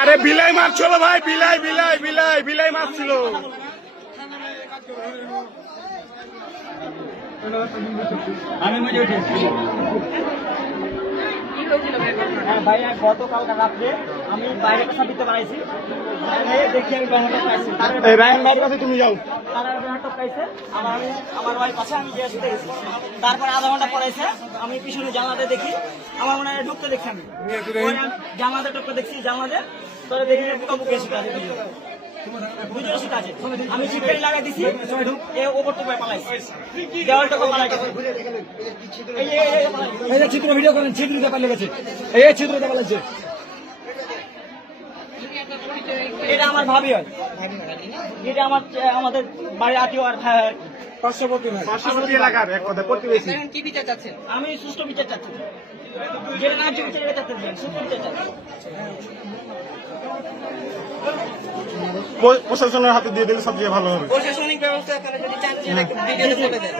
আরে বিলাই মারছিল ভাই, বিলাই বিলাই বিলাই বিলাই মারছিল। আমি মজা উঠেছি ভাই। গতকাল রাত্রে আমি বাইরে কথা দিতে পারাইছি, দেখি আমি ব্যানারটা পাইছি। রায়ন ভাইয়ের কাছে তুমি যাও। তারা ব্যানারটা পাইছে, আমার বাড়ির পাশে আমি গিয়ে শুতে গেছি। তারপরে আধা ঘন্টা পড়াইছে, আমি পিছনে জানলাতে দেখি, আমার মনে হয় ঢুকতে দেখছি। আমি জানলাতে ঢুকতে দেখছি, জানলাতে তোরা দেখি বুকা বুকে শুতে আছে, দুজন শুতে আছে। আমি চিপকারি লাগাই দিছি, ওপর টুপায় পালাইছি, দেওয়ালটা পালাই গেছে। চিত্র ভিডিও করেন, ছিদ্রিতে পালিয়ে গেছে, এই ছিদ্রতে পালাইছে। এটা আমার ভাবি হয়, এটা আমাদের বাড়ির আত্মীয় আর ভাই আর পার্শ্ববর্তী এলাকার এক কথা প্রতিবেশী। কি বিচার চাচ্ছেন? আমি সুষ্ঠু বিচার চাচ্ছি, যেটা ন্যায্য বিচার এটা চাচ্ছি, সুষ্ঠু বিচার চাচ্ছি। প্রশাসনের হাতে দিয়ে দিলে সবচেয়ে ভালো হবে। প্রশাসনিক ব্যবস্থা করে যদি চান ভিডিওতে চলে যায়,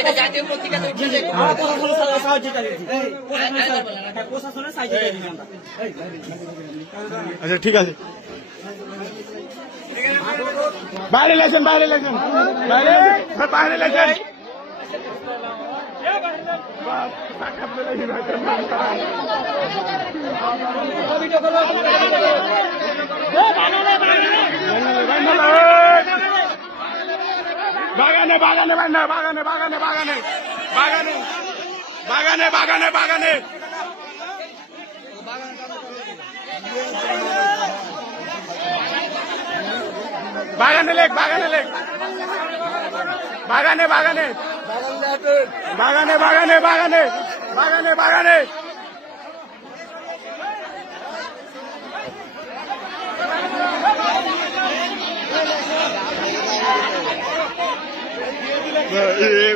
এটা জাতীয় পত্রিকাতে উঠে যায়। আমরা প্রশাসনের সাহায্য চাইছি, প্রশাসনের সাহায্য চাইছি আমরা। আচ্ছা ঠিক আছে, বাইরে লেছেন, বাইরে লেছেন, বাইরে লেছেন। বাগানে বাগানে বাগানে বাগানে বাগানে বাগানে বাগানে বাগানে বাগানে বাগানে বাগানে লেক, বাগানে লেক, বাগানে বাগানে বাগানে বাগানে বাগানে বাগানে বাগানে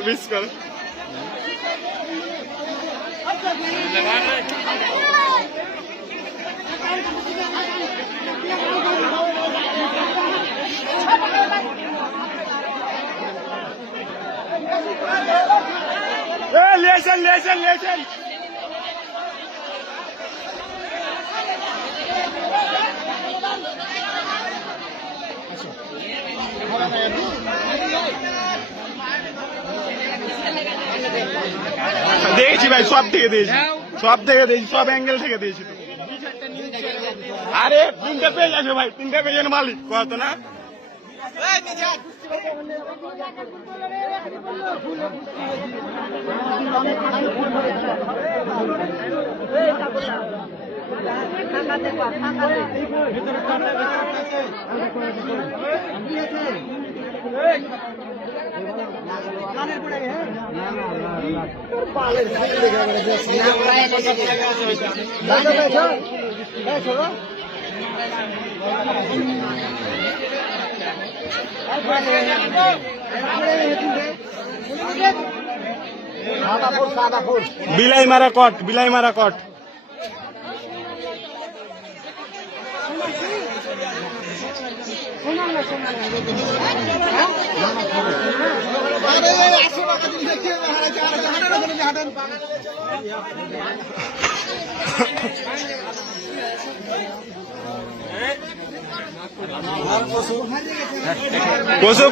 মিস কর। লেছেন লেছেন লেছেন। দেখেছি ভাই, সব থেকে দিয়েছি, সব থেকে দিয়েছি, সব অ্যাঙ্গেল থেকে দিয়েছি। আরে 3টে পেজ আছে ভাই, 3টে পেজের মালিক কত না। বিলাই মারা কট, বিলাই মারা কট। পশু